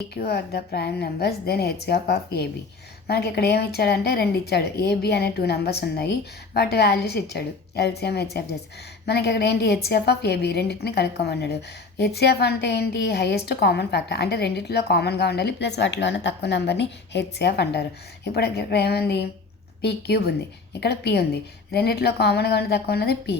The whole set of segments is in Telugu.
PQ are the prime numbers, then HCF of AB. మనకి ఇక్కడ ఏమి ఇచ్చాడంటే 2 ఇచ్చాడు. AB అనే 2 నెంబర్స్ ఉన్నాయి, వాటి వాల్యూస్ ఇచ్చాడు. LCM HCF చేసి మనకి ఇక్కడ ఏంటి హెచ్సిఎఫ్ ఆఫ్ ఏబీ రెండింటిని కనుక్కోమన్నాడు. హెచ్సిఎఫ్ అంటే ఏంటి, హైయెస్ట్ కామన్ ఫ్యాక్టర్, అంటే రెండింటిలో కామన్గా ఉండాలి ప్లస్ వాటిలో తక్కువ నెంబర్ని హెచ్సిఎఫ్ అంటారు. ఇప్పుడు ఇక్కడ ఏముంది, పీ క్యూబ్ ఉంది, ఇక్కడ పీ ఉంది, రెండిట్లో కామన్గా ఉండి తక్కువ ఉన్నది పీ.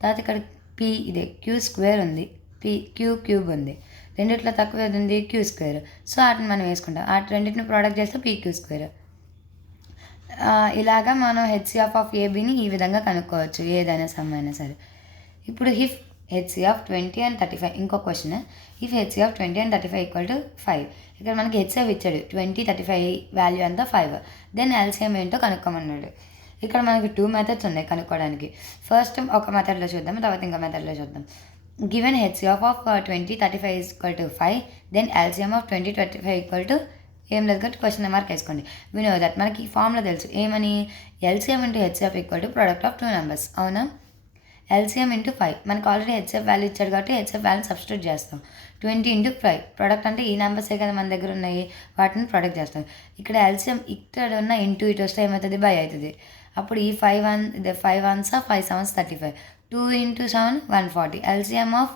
తర్వాత ఇక్కడ పీ ఇదే క్యూ స్క్వేర్ ఉంది, పీ క్యూబ్ ఉంది, రెండిట్లో తక్కువ ఏది ఉంది క్యూ స్క్వేర్. సో వాటిని మనం వేసుకుంటాం, వాటి రెండింటిని ప్రోడక్ట్ చేస్తే పీ క్యూ స్క్వేర్. ఇలాగా మనం హెచ్సిఎఫ్ ఆఫ్ ఏబీని ఈ విధంగా కనుక్కోవచ్చు, ఏదైనా సమ్ అయినా సరే. ఇప్పుడు ఇఫ్ హెచ్సిఎఫ్ 20 and 35, ఇంకో question, if HCF 20 and 35 equal to 5. ఇక్కడ మనకి హెచ్సిఎఫ్ ఇచ్చాడు 20, 35 వాల్యూ అంతా 5, దెన్ ఎల్సిఎం ఏంటో కనుక్కోమన్నాడు. ఇక్కడ మనకి 2 మెథడ్స్ ఉన్నాయి కనుక్కోవడానికి. ఫస్ట్ ఒక మెథడ్లో చూద్దాం, తర్వాత ఇంకో మెథడ్లో చూద్దాం. Given HCF of 20, 35 is equal to 5, then LCM of 20, 25 equal to ఏం లేదు కాబట్టి క్వశ్చన్ మార్క్ వేసుకోండి. వి నో దట్ మనకి ఈ ఫార్ములా తెలుసు, ఏమని, LCM into HCF equal to product of 2 numbers. అవునా, ఎల్సిఎం ఇంటూ 5, మనకు ఆల్రెడీ హెచ్సిఎఫ్ వాల్యూ ఇచ్చాడు కాబట్టి హెచ్సిఎఫ్ వాల్యూ సబ్స్టిట్యూట్ చేస్తాం. 20 ఇంటూ 5 ప్రొడక్ట్ అంటే ఈ నెంబర్సే కదా మన దగ్గర ఉన్నాయి, వాటిని ప్రొడక్ట్ చేస్తాం. ఇక్కడ ఎల్సిఎం ఇక్కడ ఉన్న ఇంటూ ఇటు వస్తే ఏమవుతుంది, బై అవుతుంది. అప్పుడు ఈ 5 1s 5 7s 35, 2 into 7 140, LCM of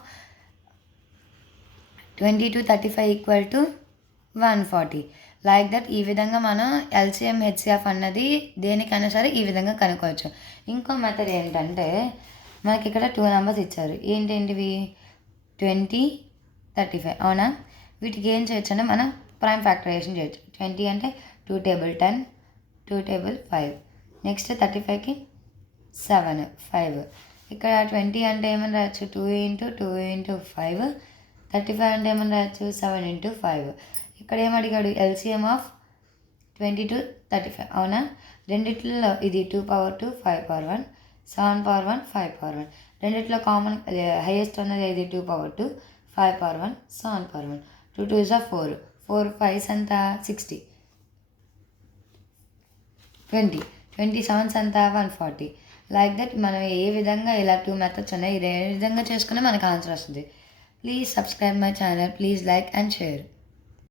20 to 35 equal to 140. Like that ఈ విధంగా మనం ఎల్సిఎం హెచ్సిఎఫ్ అన్నది దేనికైనా సరే ఈ విధంగా కనుక్కోవచ్చు. ఇంకో మెథడ్ ఏంటంటే, మనకి ఇక్కడ 2 నెంబర్స్ ఇచ్చారు, ఏంటేంటివి 20, 35. అవునా, వీటికి ఏం చేయొచ్చు అంటే మనం ప్రైమ్ ఫ్యాక్టరైజేషన్ చేయొచ్చు. 20 అంటే 2 టేబుల్ 10, 2 టేబుల్ 5, నెక్స్ట్ 35కి 7 5. ఇక్కడ 20 అంటే ఏమని రాయొచ్చు, 2 into 2 into 5, 35 అంటే ఏమని రాయొచ్చు, 7 into 5. ఇక్కడ ఏమడిగాడు, ఎల్సిఎం ఆఫ్ 20 to 35. అవునా, రెండిట్లో ఇది 2 power 2 5 power 1, 7 power 1 5 power 1, రెండిట్లో కామన్ హైయెస్ట్ ఉన్నది ఇది 2 power 2 5 power 1 7 power 1, 2 2s are 4, 4 5s అంతా 60, 20 27s అంతా 140. లైక్ దట్ మనం ఏ విధంగా ఇలా 2 మెథడ్స్ ఉన్నాయి, ఇదే విధంగా చేసుకుని మనకు ఆన్సర్ వస్తుంది. Please subscribe my channel, please like and share.